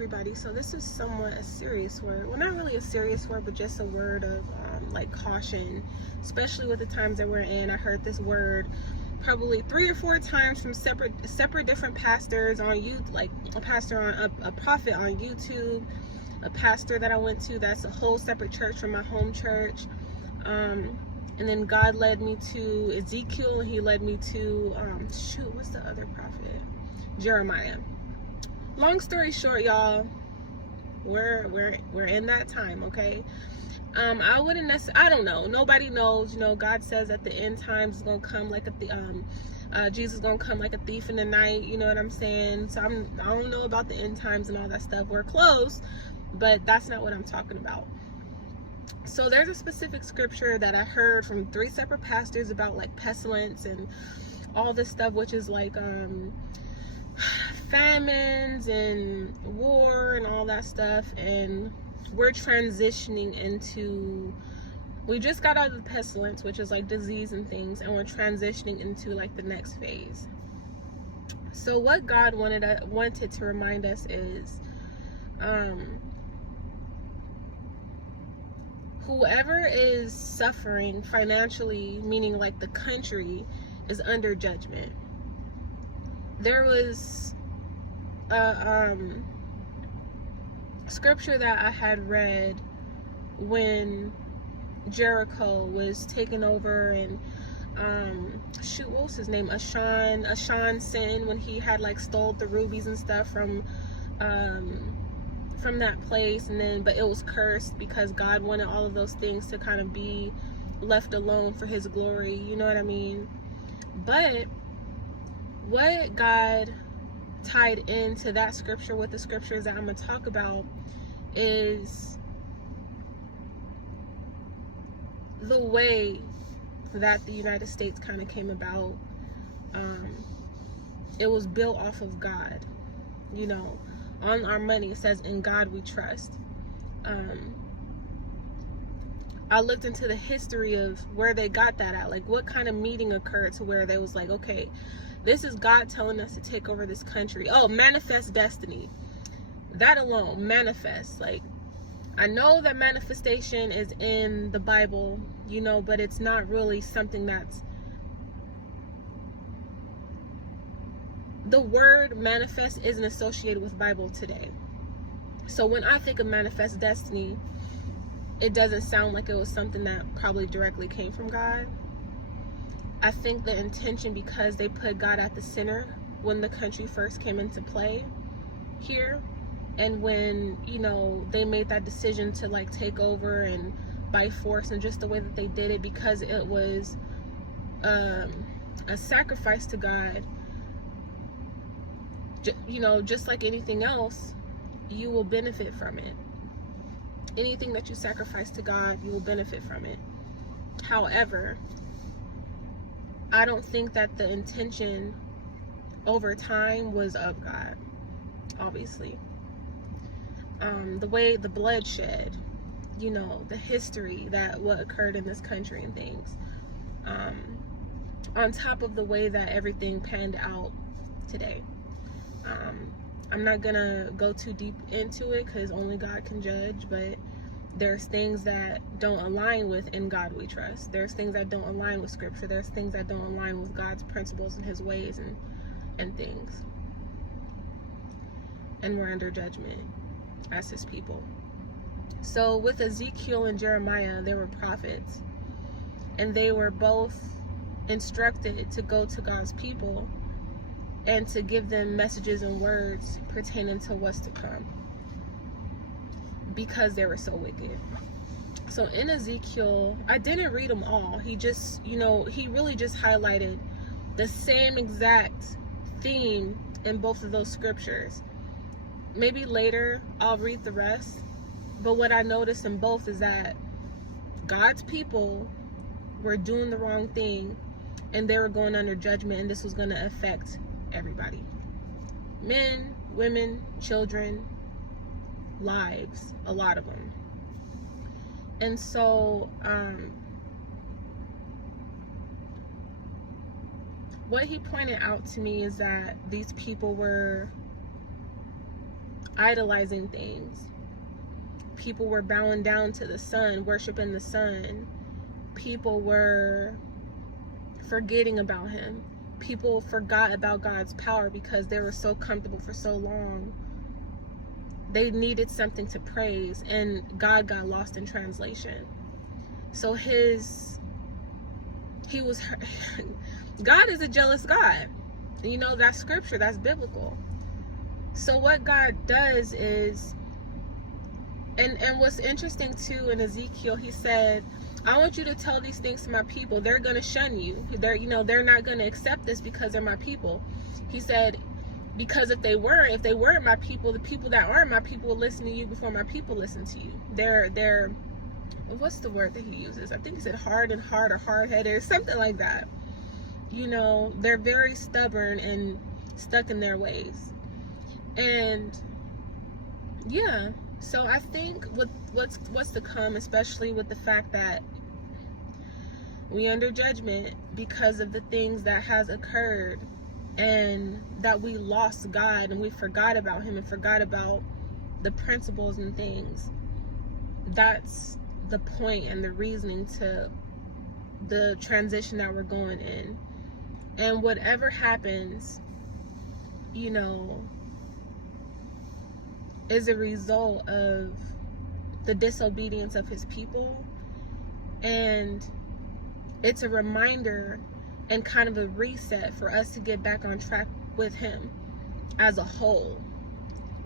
everybody. So this is somewhat a serious word. Well, not really a serious word, but just a word of like caution, especially with the times that we're in. I heard this word probably 3 or 4 times from separate different pastors on YouTube, like a pastor on a prophet on YouTube, a pastor that I went to that's a whole separate church from my home church. And then God led me to Ezekiel, and he led me to what's the other prophet? Jeremiah. Long story short, y'all, we're in that time, okay? I wouldn't necessarily, I don't know, nobody knows. You know, God says at the end times is gonna come like Jesus is gonna come like a thief in the night, you know what I'm saying? So I don't know about the end times and all that stuff. We're close, but that's not what I'm talking about. So there's a specific scripture that I heard from 3 separate pastors about like pestilence and all this stuff, which is like famines and war and all that stuff. And we're transitioning into, we just got out of the pestilence, which is like disease and things, and we're transitioning into like the next phase. So what God wanted to remind us is whoever is suffering financially, meaning like the country, is under judgment. There was a scripture that I had read when Jericho was taken over, and what was his name? Ashan Sin, when he had like stole the rubies and stuff from that place, and then but it was cursed because God wanted all of those things to kind of be left alone for his glory, you know what I mean? But what God tied into that scripture with the scriptures that I'm going to talk about is the way that the United States kind of came about. It was built off of God, you know. On our money, it says, "In God we trust." I looked into the history of where they got that at, like what kind of meeting occurred to where they was like, okay, this is God telling us to take over this country. Oh, manifest destiny. That alone, manifest. Like, I know that manifestation is in the Bible, you know, but it's not really something that's, the word manifest isn't associated with Bible today. So when I think of manifest destiny, it doesn't sound like it was something that probably directly came from God. I think the intention, because they put God at the center when the country first came into play here, and when, you know, they made that decision to like take over and by force, and just the way that they did it, because it was a sacrifice to God, you know, just like anything else, you will benefit from it. Anything that you sacrifice to God, you will benefit from it. However, I don't think that the intention over time was of God, obviously. The way the bloodshed, you know, the history that what occurred in this country and things, on top of the way that everything panned out today. I'm not gonna go too deep into it because only God can judge, but there's things that don't align with "In God we trust." There's things that don't align with scripture. There's things that don't align with God's principles and his ways and things. And we're under judgment as his people. So with Ezekiel and Jeremiah, they were prophets, and they were both instructed to go to God's people and to give them messages and words pertaining to what's to come, because they were so wicked. So in Ezekiel, I didn't read them all. He just, you know, he really just highlighted the same exact theme in both of those scriptures. Maybe later I'll read the rest, but what I noticed in both is that God's people were doing the wrong thing, and they were going under judgment, and this was going to affect everybody. Men, women, children, lives, a lot of them. And so what he pointed out to me is that these people were, idolizing things. People were bowing down to the sun, worshiping the sun. People were forgetting about him. People forgot about God's power because they were so comfortable for so long. They needed something to praise, and God got lost in translation. So God is a jealous God. You know, that's scripture, that's biblical. So what God does is, and what's interesting too, in Ezekiel, he said, I want you to tell these things to my people. They're going to shun you. They're not going to accept this because they're my people. He said, because if they weren't my people, the people that aren't my people will listen to you before my people listen to you. They're what's the word that he uses? I think he said hard and hard or hard-headed or something like that. You know, they're very stubborn and stuck in their ways. And yeah, so I think with what's to come, especially with the fact that we under judgment because of the things that has occurred, and that we lost God and we forgot about him and forgot about the principles and things. That's the point and the reasoning to the transition that we're going in. And whatever happens, you know, is a result of the disobedience of his people. And it's a reminder and kind of a reset for us to get back on track with him as a whole.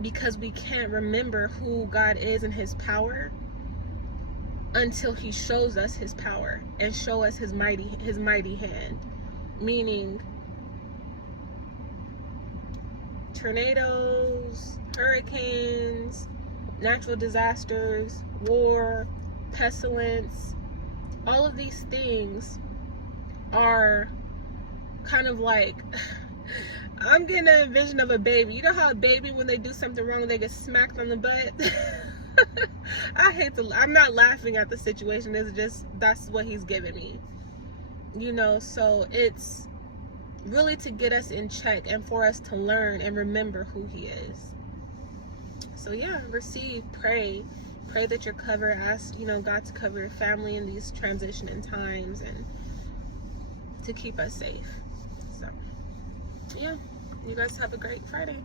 Because we can't remember who God is and his power until he shows us his power and show us his mighty hand. Meaning tornadoes, hurricanes, natural disasters, war, pestilence, all of these things are kind of like, I'm getting a vision of a baby. You know how a baby, when they do something wrong, they get smacked on the butt? I'm not laughing at the situation. It's just, that's what he's giving me. You know, so it's really to get us in check and for us to learn and remember who he is. So yeah, receive, pray that you're covered. Ask, you know, God to cover your family in these transitioning times and to keep us safe. So yeah, you guys have a great Friday.